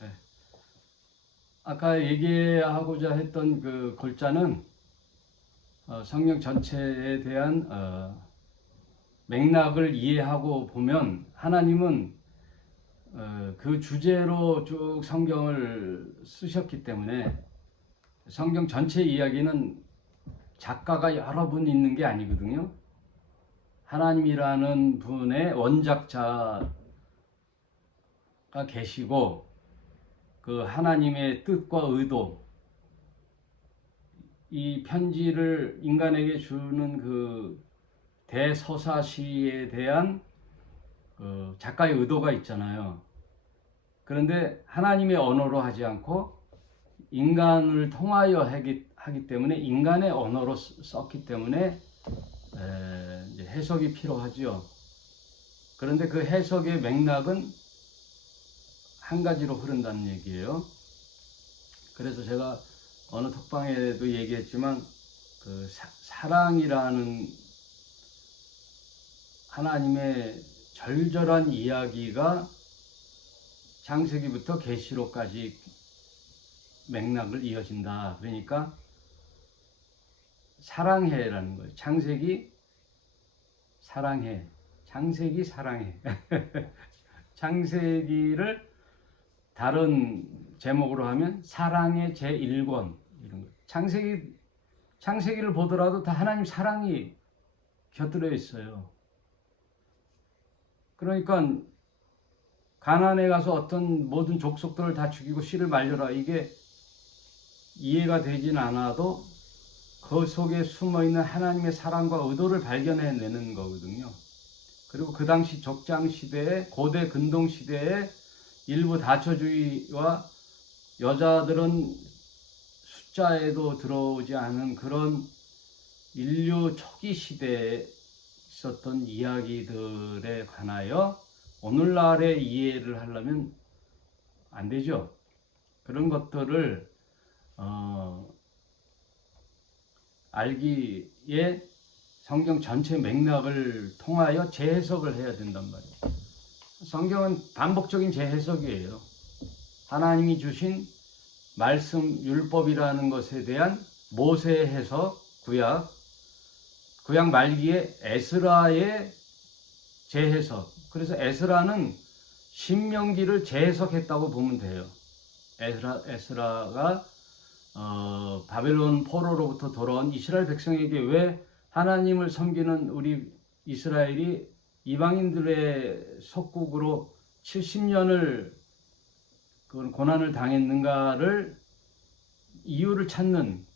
네. 아까 얘기하고자 했던 그 골자는 성경 전체에 대한 맥락을 이해하고 보면 하나님은 그 주제로 쭉 성경을 쓰셨기 때문에 성경 전체 이야기는 작가가 여러 분 있는 게 아니거든요. 하나님이라는 분의 원작자가 계시고 그 하나님의 뜻과 의도, 이 편지를 인간에게 주는 그 대서사시에 대한 작가의 의도가 있잖아요. 그런데 하나님의 언어로 하지 않고 인간을 통하여 하기 때문에 인간의 언어로 썼기 때문에 이제 해석이 필요하지요. 그런데 그 해석의 맥락은 한 가지로 흐른다는 얘기예요. 그래서 제가 어느 톡방에도 얘기했지만 그 사랑이라는 하나님의 절절한 이야기가 창세기부터 계시록까지 맥락을 이어진다. 그러니까 사랑해라는 거예요. 창세기 사랑해. 창세기 사랑해. 창세기를 다른 제목으로 하면 사랑의 제1권 이런 거. 창세기를 보더라도 다 하나님 사랑이 곁들여 있어요. 그러니까 가나안에 가서 어떤 모든 족속들을 다 죽이고 씨를 말려라, 이게 이해가 되진 않아도 그 속에 숨어있는 하나님의 사랑과 의도를 발견해내는 거거든요. 그리고 그 당시 적장시대에, 고대 근동시대에 일부 다처주의와 여자들은 숫자에도 들어오지 않은 그런 인류 초기 시대에 있었던 이야기들에 관하여 오늘날의 이해를 하려면 안 되죠. 그런 것들을 알기에 성경 전체 맥락을 통하여 재해석을 해야 된단 말이에요. 성경은 반복적인 재해석이에요. 하나님이 주신 말씀, 율법이라는 것에 대한 모세의 해석, 구약 말기에 에스라의 재해석. 그래서 에스라는 신명기를 재해석했다고 보면 돼요. 에스라가 바벨론 포로로부터 돌아온 이스라엘 백성에게 왜 하나님을 섬기는 우리 이스라엘이 이방인들의 속국으로 70년을 고난을 당했는가를 이유를 찾는,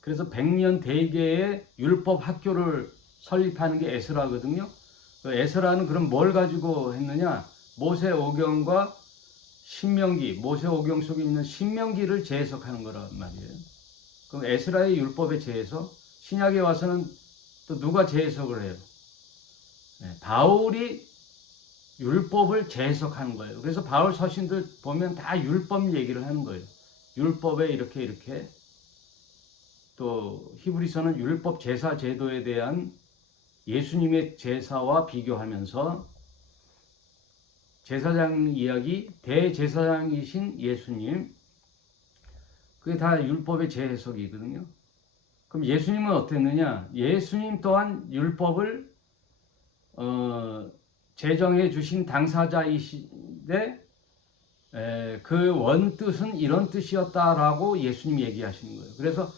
그래서 100년 대계의 율법 학교를 설립하는 게 에스라거든요. 에스라는 그럼 뭘 가지고 했느냐? 모세오경과 신명기, 모세오경 속에 있는 신명기를 재해석하는 거란 말이에요. 그럼 에스라의 율법의 재해석, 신약에 와서는 또 누가 재해석을 해요? 바울이 율법을 재해석하는 거예요. 그래서 바울 서신들 보면 다 율법 얘기를 하는 거예요. 율법에 이렇게 또 히브리서는 율법 제사 제도에 대한 예수님의 제사와 비교하면서 제사장 이야기, 대제사장이신 예수님, 그게 다 율법의 재해석이거든요. 그럼 예수님은 어땠느냐? 예수님 또한 율법을 제정해 주신 당사자이신데 그 원뜻은 이런 뜻이었다라고 예수님 얘기하시는 거예요. 그래서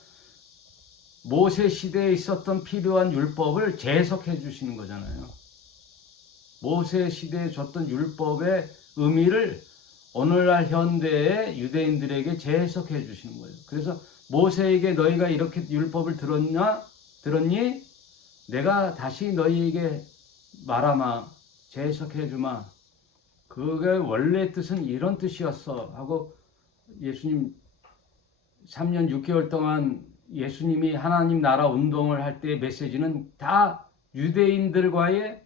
모세 시대에 있었던 필요한 율법을 재해석해 주시는 거잖아요. 모세 시대에 줬던 율법의 의미를 오늘날 현대의 유대인들에게 재해석해 주시는 거예요. 그래서 모세에게 너희가 이렇게 율법을 들었니? 내가 다시 너희에게 말하마, 재해석해 주마. 그게 원래 뜻은 이런 뜻이었어 하고 예수님 3년 6개월 동안 예수님이 하나님 나라 운동을 할 때의 메시지는 다 유대인들과의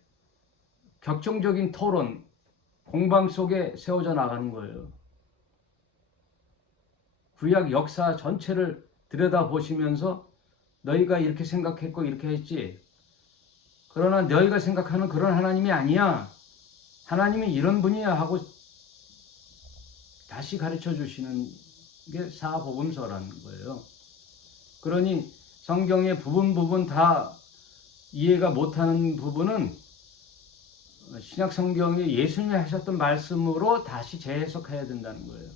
격정적인 토론, 공방 속에 세워져 나가는 거예요. 구약 역사 전체를 들여다보시면서 너희가 이렇게 생각했고 이렇게 했지. 그러나 너희가 생각하는 그런 하나님이 아니야. 하나님이 이런 분이야 하고 다시 가르쳐 주시는 게 사복음서라는 거예요. 그러니 성경의 부분 다 이해가 못하는 부분은 신약 성경에 예수님이 하셨던 말씀으로 다시 재해석해야 된다는 거예요.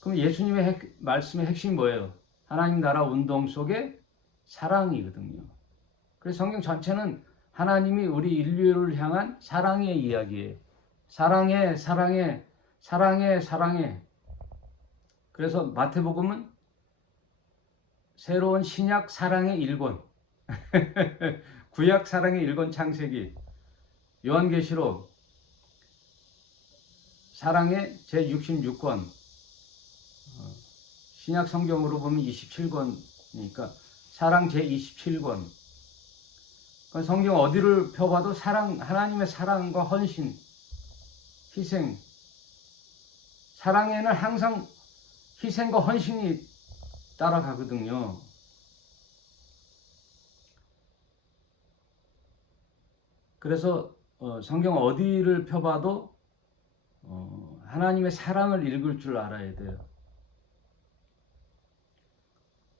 그럼 예수님의 말씀의 핵심이 뭐예요? 하나님 나라 운동 속에 사랑이거든요. 그래서 성경 전체는 하나님이 우리 인류를 향한 사랑의 이야기예요. 사랑해, 사랑해, 사랑해, 사랑해. 그래서 마태복음은 새로운 신약 사랑의 일권, 구약 사랑의 일권 창세기, 요한계시록 사랑의 제66권, 신약 성경으로 보면 27권이니까 사랑 제27권. 성경 어디를 펴봐도 사랑, 하나님의 사랑과 헌신, 희생, 사랑에는 항상 희생과 헌신이 따라가거든요. 그래서 성경 어디를 펴봐도 하나님의 사랑을 읽을 줄 알아야 돼요.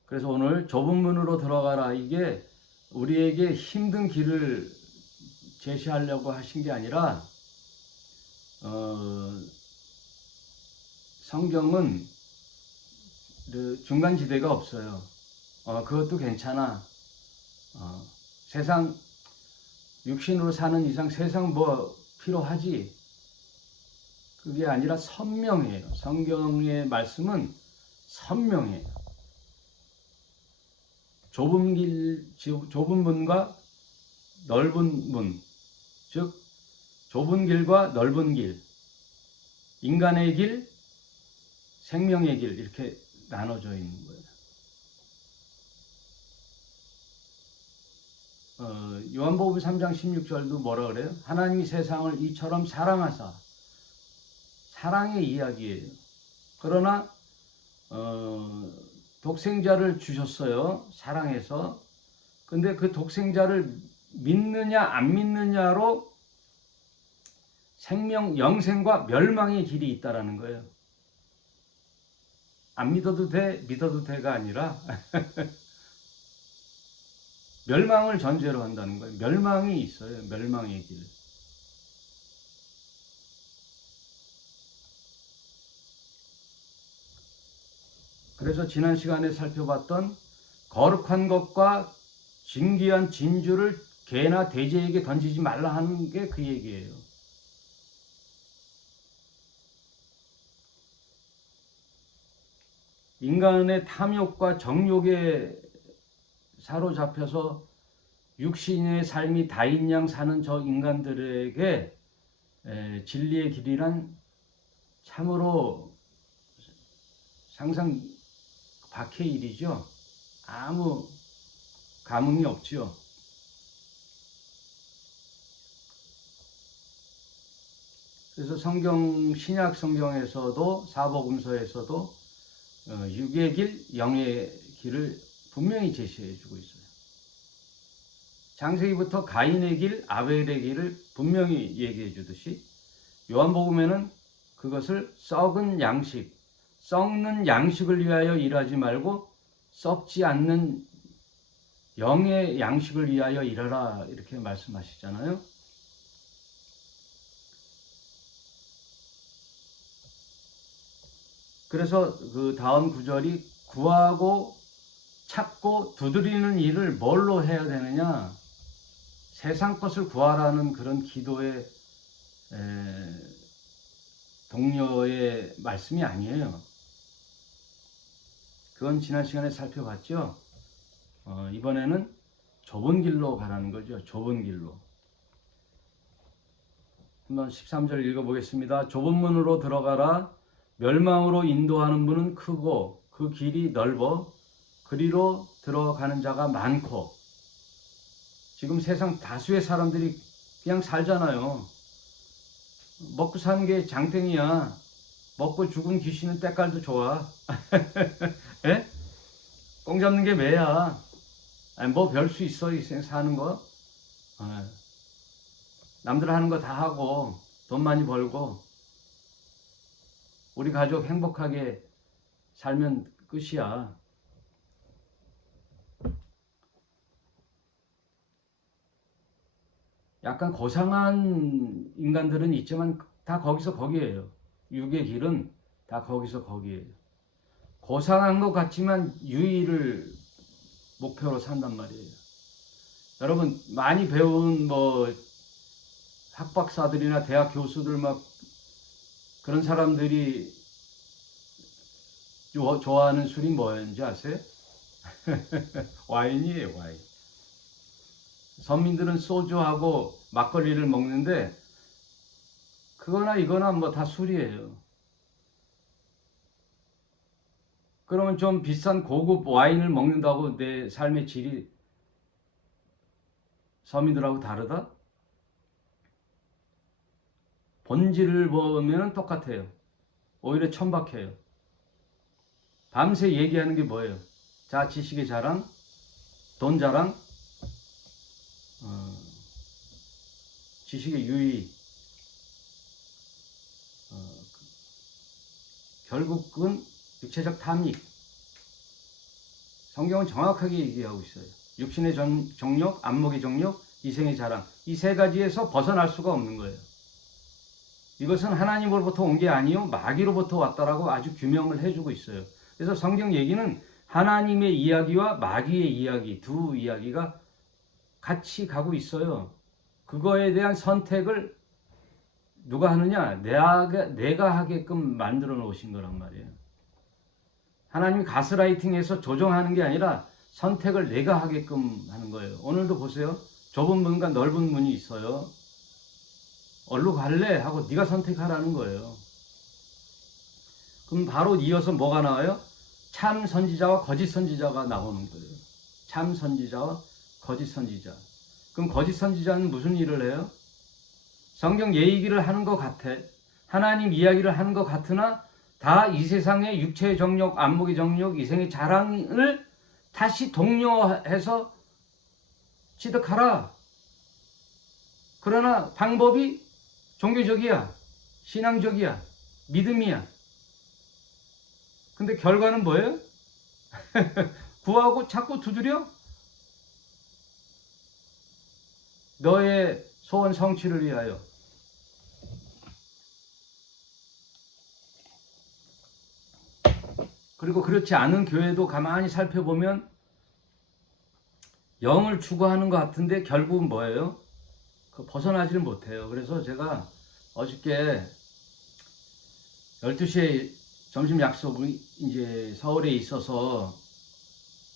그래서 오늘 좁은 문으로 들어가라, 이게 우리에게 힘든 길을 제시하려고 하신 게 아니라 성경은 중간지대가 없어요. 그것도 괜찮아. 세상 육신으로 사는 이상 세상 뭐 필요하지. 그게 아니라 선명해요. 성경의 말씀은 선명해요. 좁은 문과 넓은 문, 즉 좁은 길과 넓은 길, 인간의 길, 생명의 길, 이렇게 나눠져 있는 거예요. 요한복음 3장 16절도 뭐라 그래요? 하나님이 세상을 이처럼 사랑하사, 사랑의 이야기예요. 그러나 독생자를 주셨어요. 사랑해서. 근데 그 독생자를 믿느냐 안 믿느냐로 생명, 영생과 멸망의 길이 있다라는 거예요. 안 믿어도 돼, 믿어도 돼가 아니라 멸망을 전제로 한다는 거예요. 멸망이 있어요. 멸망의 길. 그래서 지난 시간에 살펴봤던 거룩한 것과 진귀한 진주를 개나 돼지에게 던지지 말라 하는 게 그 얘기예요. 인간의 탐욕과 정욕에 사로잡혀서 육신의 삶이 다인양 사는 저 인간들에게 진리의 길이란 참으로 상상 밖의 일이죠. 아무 감흥이 없죠. 그래서 신약 성경에서도 사복음서에서도 육의 길, 영의 길을 분명히 제시해 주고 있어요. 창세기부터 가인의 길, 아벨의 길을 분명히 얘기해 주듯이 요한복음에는 그것을 썩은 양식, 썩는 양식을 위하여 일하지 말고 썩지 않는 영의 양식을 위하여 일하라, 이렇게 말씀하시잖아요. 그래서 그 다음 구절이 구하고 찾고 두드리는 일을 뭘로 해야 되느냐? 세상 것을 구하라는 그런 기도의 동료의 말씀이 아니에요. 그건 지난 시간에 살펴봤죠. 이번에는 좁은 길로 가라는 거죠. 좁은 길로. 한번 13절 읽어보겠습니다. 좁은 문으로 들어가라. 멸망으로 인도하는 문은 크고 그 길이 넓어 그리로 들어가는 자가 많고. 지금 세상 다수의 사람들이 그냥 살잖아요. 먹고 사는 게 장땡이야. 먹고 죽은 귀신은 때깔도 좋아. 예? 꽁 잡는 게 매야. 아니, 뭐 별 수 있어, 이 생 사는 거. 남들 하는 거 다 하고 돈 많이 벌고. 우리 가족 행복하게 살면 끝이야. 약간 고상한 인간들은 있지만 다 거기서 거기에요. 육의 길은 다 거기서 거기에요. 고상한 것 같지만 유의를 목표로 산단 말이에요. 여러분 많이 배운 뭐 학박사들이나 대학 교수들 막 그런 사람들이 좋아하는 술이 뭐였는지 아세요? 와인이에요, 와인. 선민들은 소주하고 막걸리를 먹는데 그거나 이거나 뭐 다 술이에요. 그러면 좀 비싼 고급 와인을 먹는다고 내 삶의 질이 서민들하고 다르다? 본질을 보면 똑같아요. 오히려 천박해요. 밤새 얘기하는 게 뭐예요? 자, 지식의 자랑, 돈 자랑, 지식의 유의, 결국은 육체적 탐닉. 성경은 정확하게 얘기하고 있어요. 육신의 정욕, 안목의 정욕, 이생의 자랑. 이 세 가지에서 벗어날 수가 없는 거예요. 이것은 하나님으로부터 온 게 아니요 마귀로부터 왔다라고 아주 규명을 해주고 있어요. 그래서 성경 얘기는 하나님의 이야기와 마귀의 이야기, 두 이야기가 같이 가고 있어요. 그거에 대한 선택을 누가 하느냐? 내가 하게끔 만들어 놓으신 거란 말이에요. 하나님이 가스라이팅해서 조정하는 게 아니라 선택을 내가 하게끔 하는 거예요. 오늘도 보세요. 좁은 문과 넓은 문이 있어요. 어디로 갈래? 하고 네가 선택하라는 거예요. 그럼 바로 이어서 뭐가 나와요? 참 선지자와 거짓 선지자가 나오는 거예요. 참 선지자와 거짓 선지자. 그럼 거짓 선지자는 무슨 일을 해요? 성경 얘기를 하는 것 같아. 하나님 이야기를 하는 것 같으나 다 이 세상의 육체의 정욕, 안목의 정욕, 이생의 자랑을 다시 독려해서 취득하라. 그러나 방법이 종교적이야. 신앙적이야. 믿음이야. 근데 결과는 뭐예요? 구하고 자꾸 두드려? 너의 소원 성취를 위하여. 그리고 그렇지 않은 교회도 가만히 살펴보면 영을 추구하는 것 같은데 결국은 뭐예요? 벗어나지를 못해요. 그래서 제가 어저께 12시에 점심 약속이 이제 서울에 있어서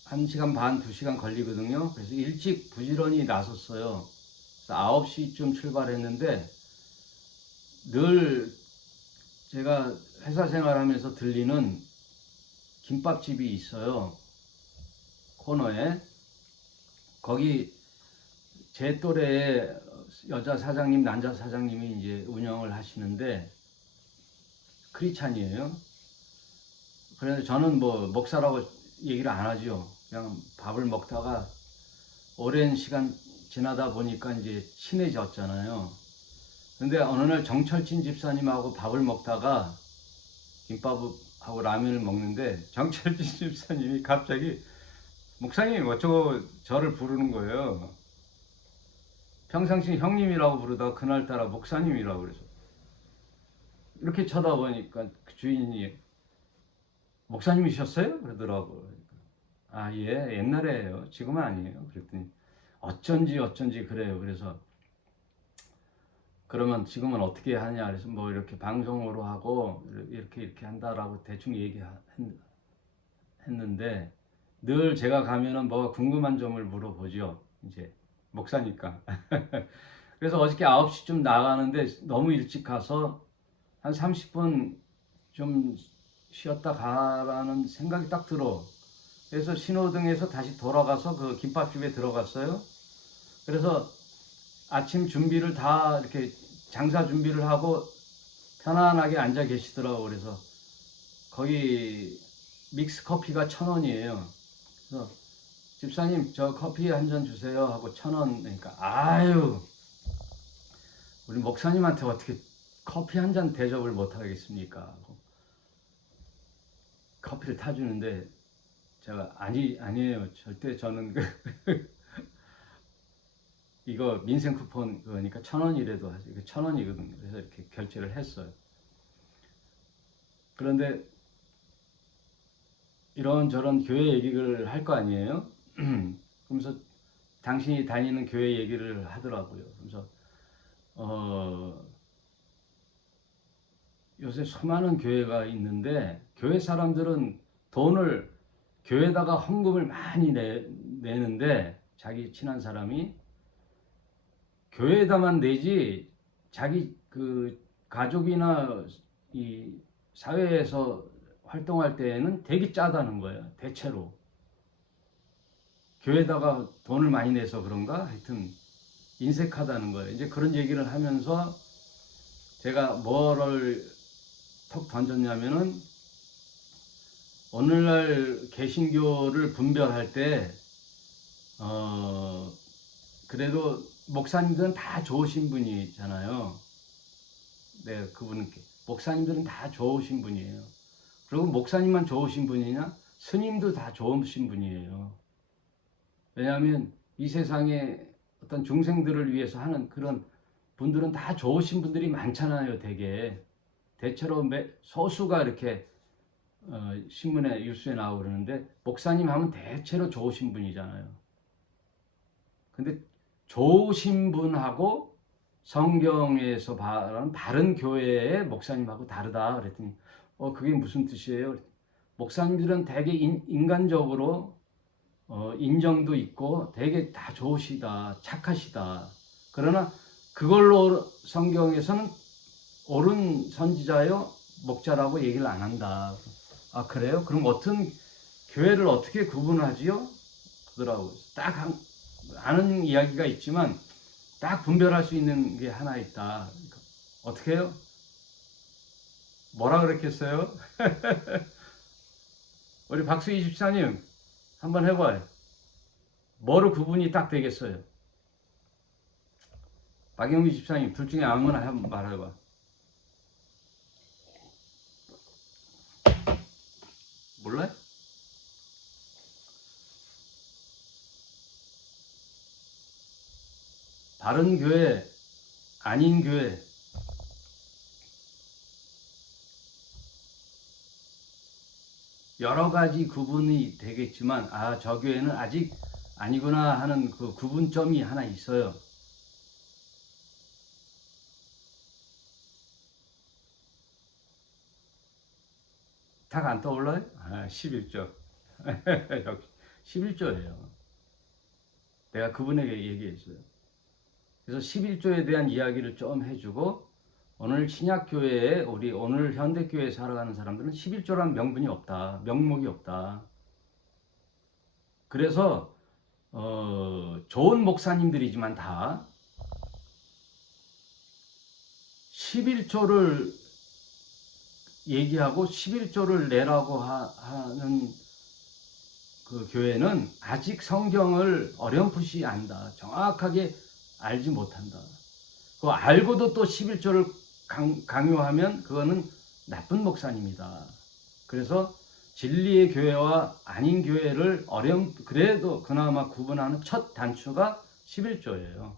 1시간 반, 2시간 걸리거든요. 그래서 일찍 부지런히 나섰어요. 그래서 9시쯤 출발했는데 늘 제가 회사 생활하면서 들리는 김밥집이 있어요. 코너에. 거기 제 또래의 여자 사장님, 남자 사장님이 이제 운영을 하시는데 크리스찬이에요. 그래서 저는 뭐 목사라고 얘기를 안 하죠. 그냥 밥을 먹다가 오랜 시간 지나다 보니까 이제 친해졌잖아요. 근데 어느 날 정철진 집사님하고 밥을 먹다가 김밥하고 라면을 먹는데 정철진 집사님이 갑자기 목사님 어쩌고 저를 부르는 거예요. 평상시 형님이라고 부르다가 그날따라 목사님이라고 그래서 이렇게 쳐다보니까 그 주인이 목사님이셨어요? 그러더라고요. 아, 예, 옛날에요. 지금은 아니에요. 그랬더니 어쩐지 그래요. 그래서 그러면 지금은 어떻게 하냐 그래서 뭐 이렇게 방송으로 하고 이렇게 한다라고 대충 얘기했는데 늘 제가 가면은 뭐 궁금한 점을 물어보죠. 이제 목사니까. 그래서 어저께 9시쯤 나가는데 너무 일찍 가서 한 30분 좀 쉬었다 가라는 생각이 딱 들어. 그래서 신호등에서 다시 돌아가서 그 김밥집에 들어갔어요. 그래서 아침 준비를 다 이렇게 장사 준비를 하고 편안하게 앉아 계시더라고. 그래서 거기 믹스 커피가 1,000원이에요. 그래서 집사님 저 커피 한 잔 주세요 하고 1,000원. 그러니까 아유 우리 목사님한테 어떻게 커피 한 잔 대접을 못 하겠습니까? 커피를 타주는데 제가 아니에요. 절대 저는 이거 민생 쿠폰 그거니까 1,000원이라도 하지. 이거 1,000원이거든요. 그래서 이렇게 결제를 했어요. 그런데 이런저런 교회 얘기를 할 거 아니에요? 그러면서 당신이 다니는 교회 얘기를 하더라고요. 그래서 요새 수많은 교회가 있는데 교회 사람들은 돈을 교회에다가 헌금을 많이 내는데 자기 친한 사람이 교회에다만 내지 자기 그 가족이나 이 사회에서 활동할 때에는 되게 짜다는 거예요. 대체로 교회에다가 돈을 많이 내서 그런가 하여튼 인색하다는 거예요. 이제 그런 얘기를 하면서 제가 뭐를 톡 던졌냐면은 오늘날 개신교를 분별할 때 그래도 목사님들은 다 좋으신 분이잖아요. 네, 그분께 목사님들은 다 좋으신 분이에요. 그리고 목사님만 좋으신 분이냐? 스님도 다 좋으신 분이에요. 왜냐하면 이 세상에 어떤 중생들을 위해서 하는 그런 분들은 다 좋으신 분들이 많잖아요. 대체로 소수가 이렇게 신문에 뉴스에 나오고 그러는데 목사님 하면 대체로 좋으신 분이잖아요. 근데 좋으신 분하고 성경에서 말하는 다른 교회의 목사님하고 다르다 그랬더니 그게 무슨 뜻이에요? 목사님들은 되게 인간적으로 인정도 있고 되게 다 좋으시다, 착하시다. 그러나 그걸로 성경에서는 옳은 선지자요 목자라고 얘기를 안 한다. 아 그래요? 그럼 교회를 어떻게 구분하지요? 그러더라고요. 아는 이야기가 있지만 딱 분별할 수 있는 게 하나 있다. 어떻게 해요? 뭐라 그랬겠어요? 우리 박수희 집사님 한번 해봐요. 뭐로 구분이 딱 되겠어요? 박영미 집사님 둘 중에 아무나 한번 말해봐. 몰라요? 다른 교회, 아닌 교회. 여러 가지 구분이 되겠지만 저 교회는 아직 아니구나 하는 그 구분점이 하나 있어요. 딱 안 떠올라요? 11조. 11조예요. 내가 그분에게 얘기했어요. 그래서 11조에 대한 이야기를 좀 해주고 오늘 신약교회에 우리 오늘 현대교회에 살아가는 사람들은 11조라는 명분이 없다. 명목이 없다. 그래서 좋은 목사님들이지만 다 11조를 얘기하고 11조를 내라고 하는 그 교회는 아직 성경을 어렴풋이 안다. 정확하게 알지 못한다. 그거 알고도 또 11조를 강요하면 그거는 나쁜 목사님이다. 그래서 진리의 교회와 아닌 교회를 그래도 그나마 구분하는 첫 단추가 11조예요.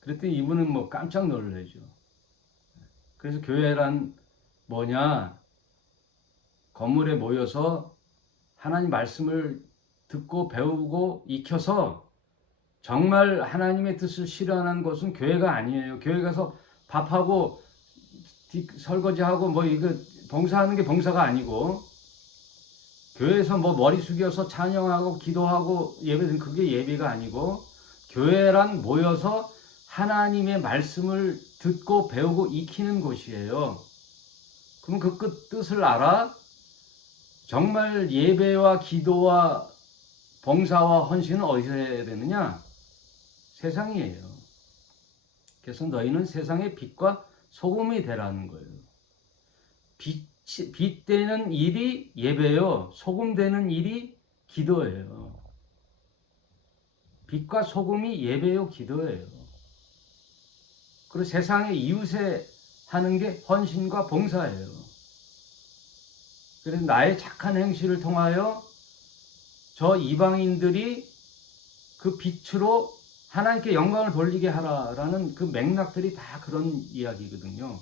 그랬더니 이분은 뭐 깜짝 놀라죠. 그래서 교회란 뭐냐? 건물에 모여서 하나님 말씀을 듣고 배우고 익혀서 정말 하나님의 뜻을 실현한 것은 교회가 아니에요. 교회 가서 밥하고 설거지하고 뭐 이거 봉사하는 게 봉사가 아니고 교회에서 뭐 머리 숙여서 찬양하고 기도하고 예배는 그게 예배가 아니고 교회란 모여서 하나님의 말씀을 듣고 배우고 익히는 곳이에요. 그럼 그 뜻을 알아? 정말 예배와 기도와 봉사와 헌신은 어디서 해야 되느냐? 세상이에요. 그래서 너희는 세상의 빛과 소금이 되라는 거예요. 빛 되는 일이 예배요. 소금 되는 일이 기도예요. 빛과 소금이 예배요, 기도예요. 그리고 세상의 이웃에 하는 게 헌신과 봉사예요. 그래서 나의 착한 행실을 통하여 저 이방인들이 그 빛으로 하나님께 영광을 돌리게 하라라는 그 맥락들이 다 그런 이야기거든요.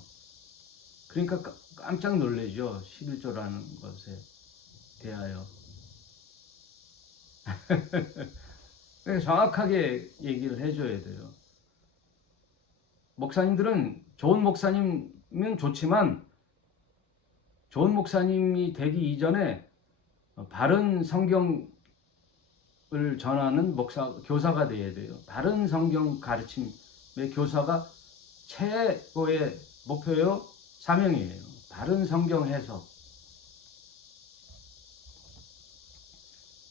그러니까 깜짝 놀라죠. 11조라는 것에 대하여. 정확하게 얘기를 해줘야 돼요. 목사님들은 좋은 목사님이면 좋지만 좋은 목사님이 되기 이전에 바른 성경을 전하는 교사가 돼야 돼요. 바른 성경 가르침의 교사가 최고의 목표요, 사명이에요. 바른 성경 해석.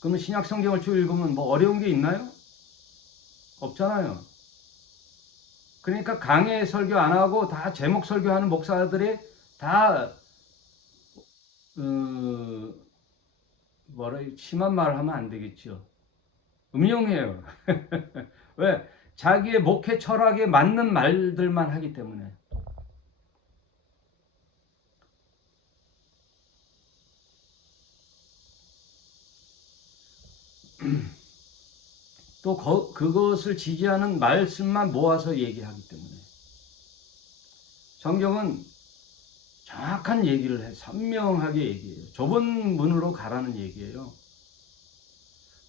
그러면 신약 성경을 쭉 읽으면 뭐 어려운 게 있나요? 없잖아요. 그러니까 강해 설교 안 하고 다 제목 설교하는 목사들이 다 심한 말을 하면 안 되겠죠. 음흉해요. 왜? 자기의 목회 철학에 맞는 말들만 하기 때문에. 또 그것을 지지하는 말씀만 모아서 얘기하기 때문에. 성경은 정확한 얘기를 해, 선명하게 얘기해요. 좁은 문으로 가라는 얘기예요.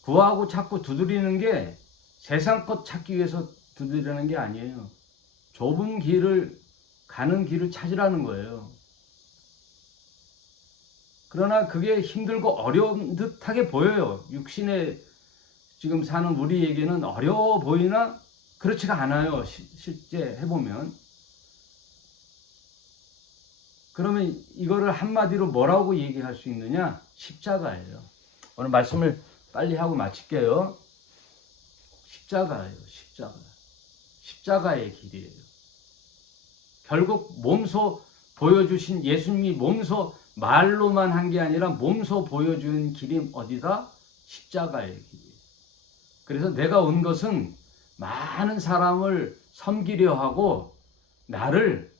구하고 찾고 두드리는 게 세상 것 찾기 위해서 두드리는 게 아니에요. 좁은 길을 가는 길을 찾으라는 거예요. 그러나 그게 힘들고 어려운 듯하게 보여요. 육신에 지금 사는 우리에게는 어려워 보이나 그렇지가 않아요. 실제 해보면. 그러면 이거를 한마디로 뭐라고 얘기할 수 있느냐? 십자가예요. 오늘 말씀을 빨리 하고 마칠게요. 십자가예요. 십자가. 십자가의 길이에요. 결국 몸소 보여주신 예수님이 몸소 말로만 한 게 아니라 몸소 보여준 길이 어디다? 십자가의 길이에요. 그래서 내가 온 것은 많은 사람을 섬기려 하고 나를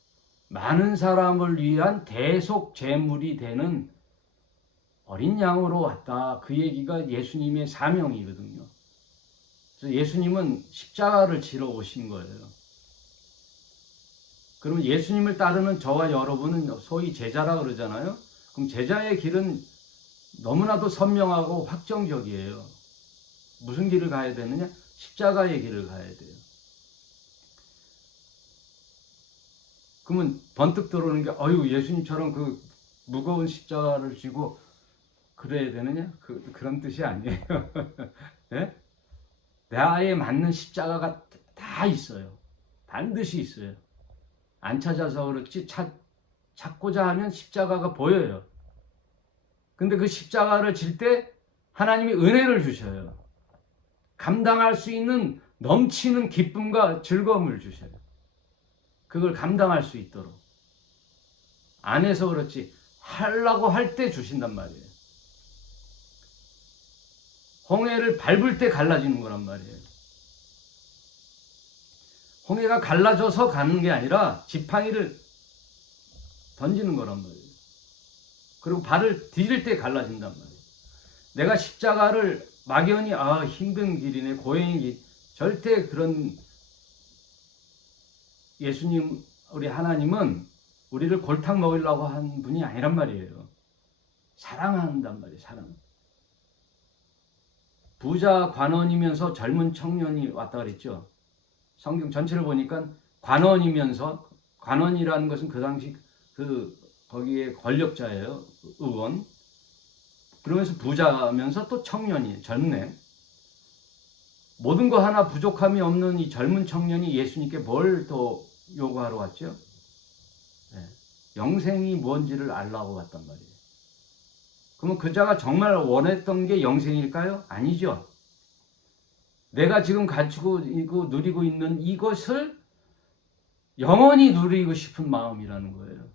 많은 사람을 위한 대속 제물이 되는 어린 양으로 왔다. 그 얘기가 예수님의 사명이거든요. 그래서 예수님은 십자가를 지러 오신 거예요. 그럼 예수님을 따르는 저와 여러분은 소위 제자라 그러잖아요. 그럼 제자의 길은 너무나도 선명하고 확정적이에요. 무슨 길을 가야 되느냐? 십자가의 길을 가야 돼요. 그러면 번뜩 들어오는 게 예수님처럼 그 무거운 십자가를 지고 그래야 되느냐? 그런 뜻이 아니에요. 네? 나에 맞는 십자가가 다 있어요. 반드시 있어요. 안 찾아서 그렇지 찾고자 하면 십자가가 보여요. 근데 그 십자가를 질 때 하나님이 은혜를 주셔요. 감당할 수 있는 넘치는 기쁨과 즐거움을 주셔요. 그걸 감당할 수 있도록. 안 해서 그렇지 하려고 할 때 주신단 말이에요. 홍해를 밟을 때 갈라지는 거란 말이에요. 홍해가 갈라져서 가는 게 아니라 지팡이를 던지는 거란 말이에요. 그리고 발을 디딜 때 갈라진단 말이에요. 내가 십자가를 막연히 힘든 길이네, 고행의 길. 절대 그런 예수님, 우리 하나님은 우리를 골탕 먹이려고 한 분이 아니란 말이에요. 사랑한단 말이에요. 사랑. 부자 관원이면서 젊은 청년이 왔다 그랬죠. 성경 전체를 보니까 관원이라는 것은 그 당시 거기에 권력자예요. 의원. 그러면서 부자면서 또 청년이 젊네. 모든 거 하나 부족함이 없는 이 젊은 청년이 예수님께 뭘 또 요구하러 왔죠? 네. 영생이 뭔지를 알라고 왔단 말이에요. 그러면 그자가 정말 원했던 게 영생일까요? 아니죠. 내가 지금 가지고 누리고 있는 이것을 영원히 누리고 싶은 마음이라는 거예요.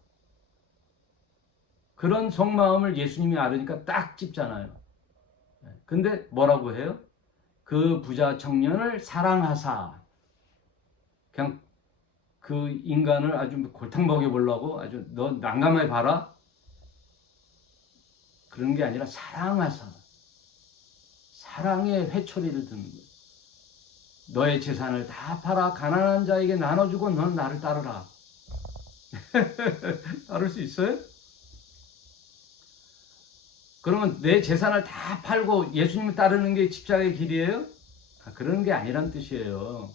그런 속마음을 예수님이 알으니까 딱 찝잖아요. 근데 뭐라고 해요? 그 부자 청년을 사랑하사 그냥 그 인간을 아주 골탕 먹여보려고 아주 너 난감하게 봐라. 그런 게 아니라 사랑하사 사랑의 회초리를 드는 거예요. 너의 재산을 다 팔아 가난한 자에게 나눠주고 넌 나를 따르라. 따를 수 있어요? 그러면 내 재산을 다 팔고 예수님을 따르는 게 십자가의 길이에요? 그런 게 아니란 뜻이에요.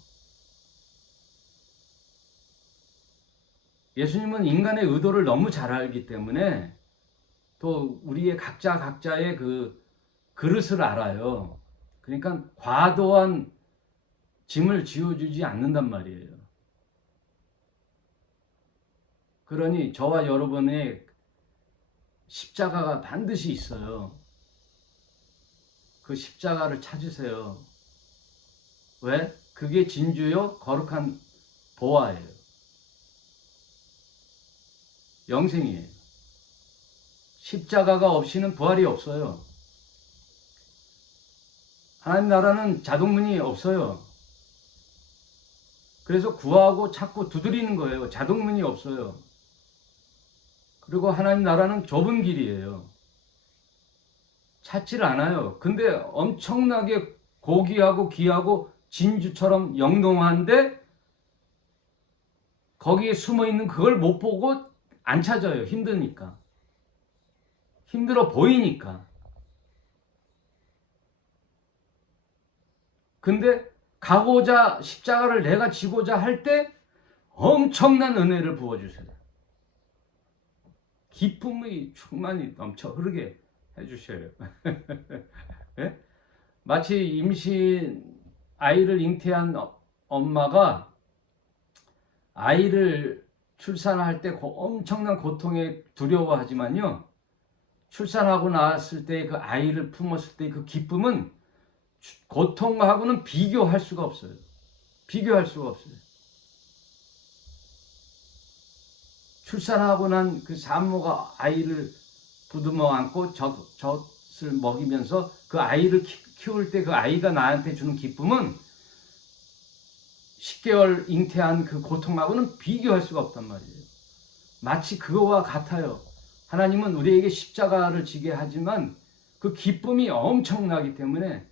예수님은 인간의 의도를 너무 잘 알기 때문에 또 우리의 각자의 그 그릇을 알아요. 그러니까 과도한 짐을 지어주지 않는단 말이에요. 그러니 저와 여러분의 십자가가 반드시 있어요. 그 십자가를 찾으세요. 왜? 그게 진주요 거룩한 보화예요. 영생이에요. 십자가가 없이는 부활이 없어요. 하나님 나라는 자동문이 없어요. 그래서 구하고 찾고 두드리는 거예요. 자동문이 없어요. 그리고 하나님 나라는 좁은 길이에요. 찾지를 않아요. 근데 엄청나게 고귀하고 귀하고 진주처럼 영롱한데 거기에 숨어있는 그걸 못 보고 안 찾아요. 힘드니까. 힘들어 보이니까. 근데 가고자 십자가를 내가 지고자 할 때 엄청난 은혜를 부어주세요. 기쁨이 충만히 넘쳐 흐르게 해주셔요. 네? 마치 임신 아이를 잉태한 엄마가 아이를 출산할 때 엄청난 고통에 두려워하지만요. 출산하고 나왔을 때 그 아이를 품었을 때 그 기쁨은 고통하고는 비교할 수가 없어요. 비교할 수가 없어요. 출산하고 난 그 산모가 아이를 부두머 안고 젖을 먹이면서 그 아이를 키울 때 그 아이가 나한테 주는 기쁨은 10개월 잉태한 그 고통하고는 비교할 수가 없단 말이에요. 마치 그거와 같아요. 하나님은 우리에게 십자가를 지게 하지만 그 기쁨이 엄청나기 때문에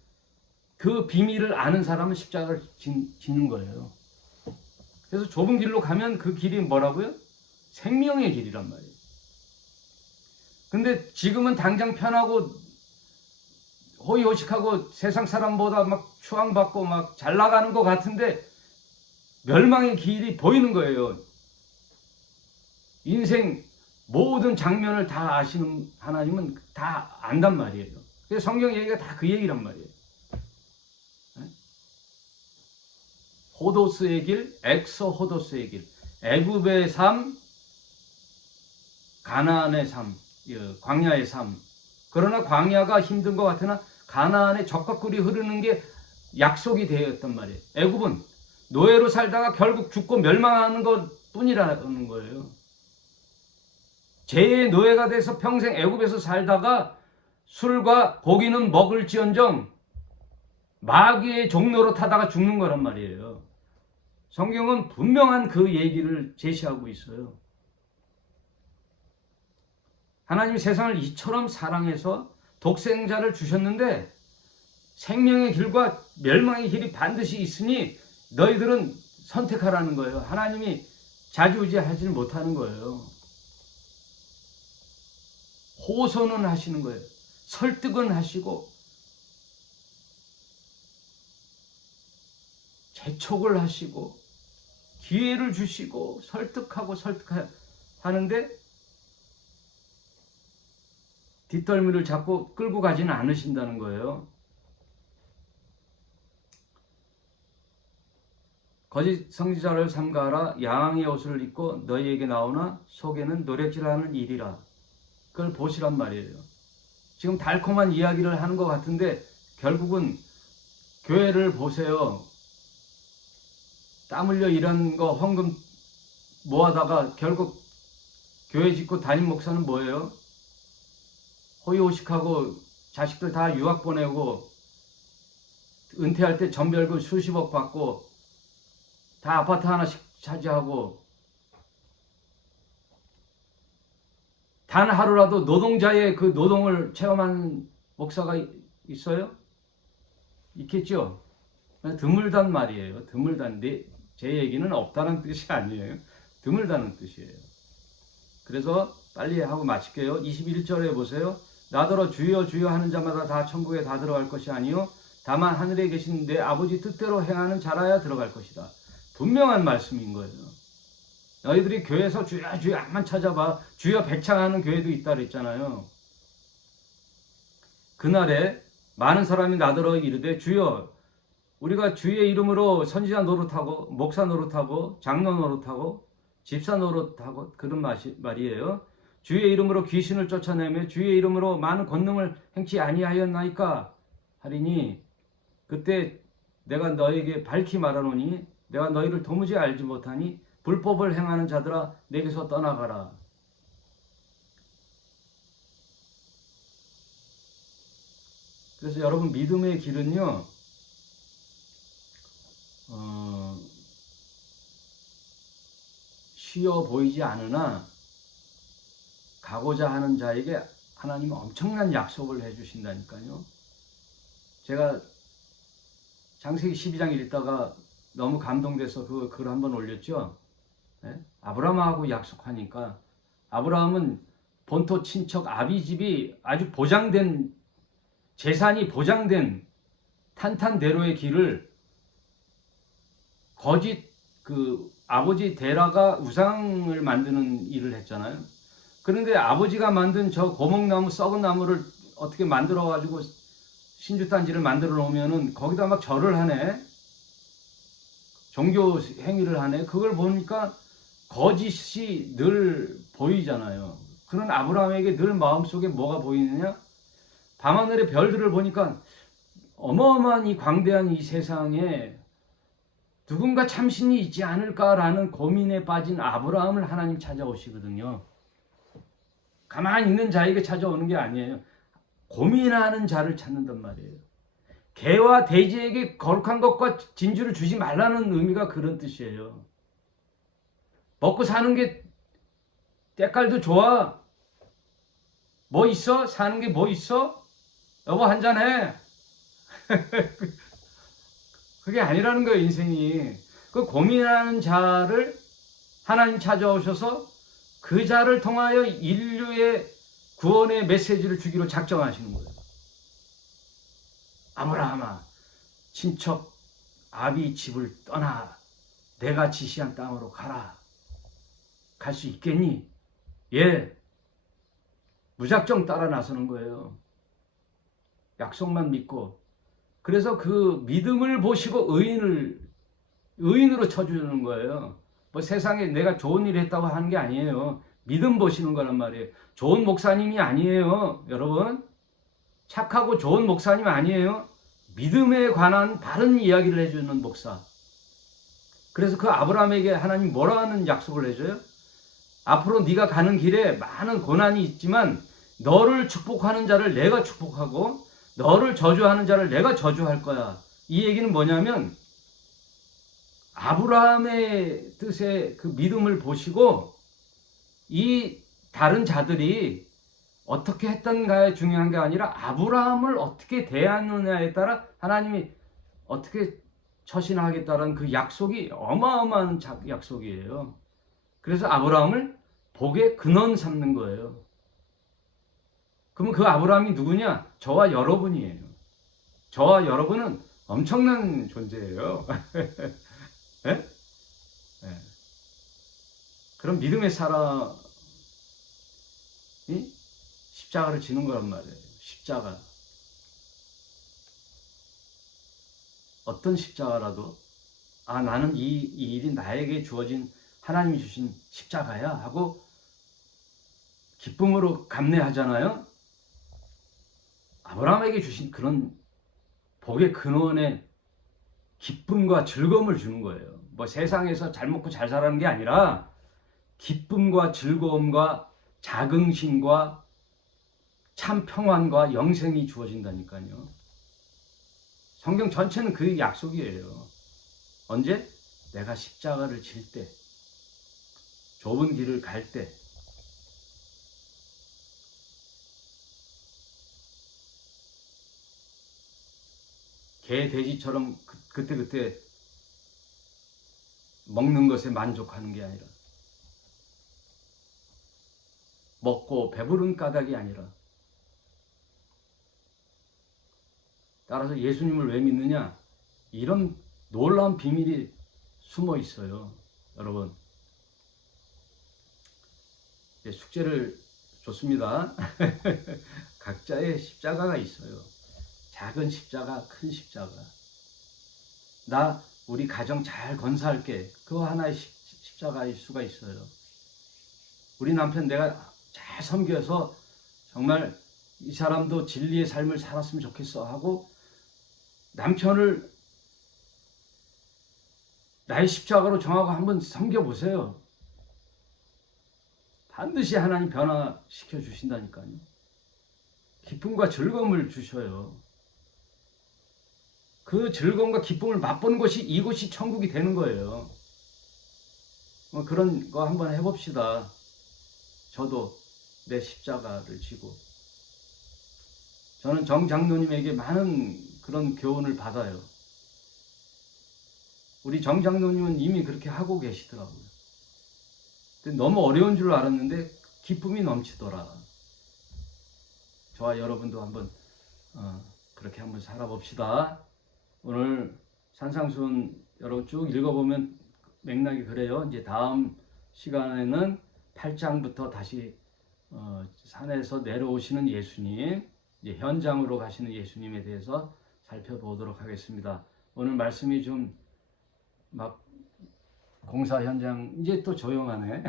그 비밀을 아는 사람은 십자가를 지는 거예요. 그래서 좁은 길로 가면 그 길이 뭐라고요? 생명의 길이란 말이에요. 근데 지금은 당장 편하고 호의호식하고 세상 사람보다 막 추앙받고 막 잘 나가는 것 같은데 멸망의 길이 보이는 거예요. 인생 모든 장면을 다 아시는 하나님은 다 안단 말이에요. 그래서 성경 얘기가 다 그 얘기란 말이에요. 호도스의 길, 엑소호도스의 길, 애굽의 삶, 가나안의 삶, 광야의 삶. 그러나 광야가 힘든 것 같으나 가나안의 적과 꿀이 흐르는 게 약속이 되었단 말이에요. 애굽은 노예로 살다가 결국 죽고 멸망하는 것 뿐이라는 거예요. 죄의 노예가 돼서 평생 애굽에서 살다가 술과 고기는 먹을지언정 마귀의 종로로 타다가 죽는 거란 말이에요. 성경은 분명한 그 얘기를 제시하고 있어요. 하나님이 세상을 이처럼 사랑해서 독생자를 주셨는데 생명의 길과 멸망의 길이 반드시 있으니 너희들은 선택하라는 거예요. 하나님이 좌지우지하지는 못하는 거예요. 호소는 하시는 거예요. 설득은 하시고 재촉을 하시고 기회를 주시고 설득하고 설득하는데 뒷덜미를 잡고 끌고 가지는 않으신다는 거예요. 거짓 선지자를 삼가하라. 양의 옷을 입고 너희에게 나오나 속에는 노략질하는 일이라. 그걸 보시란 말이에요. 지금 달콤한 이야기를 하는 것 같은데 결국은 교회를 보세요. 땀 흘려 이런 거 헌금 모아다가 결국 교회 짓고 담임 목사는 뭐예요? 호의호식하고 자식들 다 유학 보내고 은퇴할 때 전별금 수십억 받고 다 아파트 하나씩 차지하고 단 하루라도 노동자의 그 노동을 체험한 목사가 있어요? 있겠죠? 드물단 말이에요. 드물단. 제 얘기는 없다는 뜻이 아니에요. 드물다는 뜻이에요. 그래서 빨리 하고 마칠게요. 21절에 보세요. 나더러 주여 주여 하는 자마다 다 천국에 다 들어갈 것이 아니요 다만 하늘에 계신 내 아버지 뜻대로 행하는 자라야 들어갈 것이다. 분명한 말씀인 거예요. 너희들이 교회에서 주여 주여 한번 찾아봐. 주여 백창하는 교회도 있다 그랬잖아요. 그날에 많은 사람이 나더러 이르되 주여 우리가 주의 이름으로 선지자 노릇하고 목사 노릇하고 장로 노릇하고 집사 노릇하고 그런 말이에요. 주의 이름으로 귀신을 쫓아내며 주의 이름으로 많은 권능을 행치 아니하였나이까 하리니 그때 내가 너에게 밝히 말하노니 내가 너희를 도무지 알지 못하니 불법을 행하는 자들아 내게서 떠나가라. 그래서 여러분 믿음의 길은요 쉬워 보이지 않으나 가고자 하는 자에게 하나님은 엄청난 약속을 해주신다니까요. 제가 창세기 12장 읽다가 너무 감동돼서 그 글 한번 올렸죠. 네? 아브라함하고 약속하니까 아브라함은 본토 친척 아비집이 아주 보장된 재산이 보장된 탄탄대로의 길을 거짓 그 아버지 데라가 우상을 만드는 일을 했잖아요. 그런데 아버지가 만든 저 고목나무 썩은 나무를 어떻게 만들어 가지고 신주단지를 만들어 놓으면은 거기다 막 절을 하네. 종교 행위를 하네. 그걸 보니까 거짓이 늘 보이잖아요. 그런 아브라함에게 늘 마음속에 뭐가 보이느냐? 밤하늘의 별들을 보니까 어마어마한 이 광대한 이 세상에 누군가 참신이 있지 않을까라는 고민에 빠진 아브라함을 하나님 찾아오시거든요. 가만히 있는 자에게 찾아오는 게 아니에요. 고민하는 자를 찾는단 말이에요. 개와 돼지에게 거룩한 것과 진주를 주지 말라는 의미가 그런 뜻이에요. 먹고 사는 게 때깔도 좋아. 뭐 있어? 사는 게 뭐 있어? 여보 한잔해. 그게 아니라는 거예요, 인생이. 그 고민하는 자를 하나님 찾아오셔서 그 자를 통하여 인류의 구원의 메시지를 주기로 작정하시는 거예요. 아브라함아, 친척 아비 집을 떠나 내가 지시한 땅으로 가라. 갈 수 있겠니? 예. 무작정 따라 나서는 거예요. 약속만 믿고. 그래서 그 믿음을 보시고 의인으로 쳐주는 거예요. 뭐 세상에 내가 좋은 일 했다고 하는 게 아니에요. 믿음 보시는 거란 말이에요. 좋은 목사님이 아니에요. 여러분. 착하고 좋은 목사님 아니에요. 믿음에 관한 바른 이야기를 해주는 목사. 그래서 그 아브라함에게 하나님 뭐라는 약속을 해줘요? 앞으로 네가 가는 길에 많은 고난이 있지만 너를 축복하는 자를 내가 축복하고 너를 저주하는 자를 내가 저주할 거야. 이 얘기는 뭐냐면 아브라함의 뜻의 그 믿음을 보시고 이 다른 자들이 어떻게 했던가에 중요한 게 아니라 아브라함을 어떻게 대하느냐에 따라 하나님이 어떻게 처신하겠다는 그 약속이 어마어마한 약속이에요. 그래서 아브라함을 복의 근원 삼는 거예요. 그러면 그 아브라함이 누구냐? 저와 여러분이에요. 저와 여러분은 엄청난 존재예요. 네? 네. 그런 믿음의 사람이 십자가를 지는 거란 말이에요. 십자가. 어떤 십자가라도 나는 이 일이 나에게 주어진 하나님이 주신 십자가야 하고 기쁨으로 감내하잖아요. 아브라함에게 주신 그런 복의 근원의 기쁨과 즐거움을 주는 거예요. 뭐 세상에서 잘 먹고 잘 살라는 게 아니라 기쁨과 즐거움과 자긍심과 참 평안과 영생이 주어진다니까요. 성경 전체는 그 약속이에요. 언제? 내가 십자가를 질 때, 좁은 길을 갈 때, 개, 돼지처럼 그때그때 먹는 것에 만족하는 게 아니라, 먹고 배부른 까닭이 아니라, 따라서 예수님을 왜 믿느냐? 이런 놀라운 비밀이 숨어 있어요. 여러분, 숙제를 줬습니다. 각자의 십자가가 있어요. 작은 십자가, 큰 십자가. 우리 가정 잘 건사할게. 그거 하나의 십자가일 수가 있어요. 우리 남편 내가 잘 섬겨서 정말 이 사람도 진리의 삶을 살았으면 좋겠어 하고 남편을 나의 십자가로 정하고 한번 섬겨보세요. 반드시 하나님 변화시켜 주신다니까요. 기쁨과 즐거움을 주셔요. 그 즐거움과 기쁨을 맛보는 것이 이곳이 천국이 되는 거예요. 그런 거 한번 해봅시다. 저도 내 십자가를 지고. 저는 정 장로님에게 많은 그런 교훈을 받아요. 우리 정 장로님은 이미 그렇게 하고 계시더라고요. 근데 너무 어려운 줄 알았는데 기쁨이 넘치더라. 저와 여러분도 한번 그렇게 한번 살아봅시다. 오늘 산상수훈 여러분 쭉 읽어보면 맥락이 그래요. 이제 다음 시간에는 8장부터 다시 산에서 내려오시는 예수님, 이제 현장으로 가시는 예수님에 대해서 살펴보도록 하겠습니다. 오늘 말씀이 좀 막 공사 현장 이제 또 조용하네.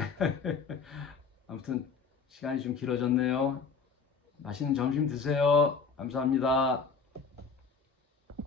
아무튼 시간이 좀 길어졌네요. 맛있는 점심 드세요. 감사합니다.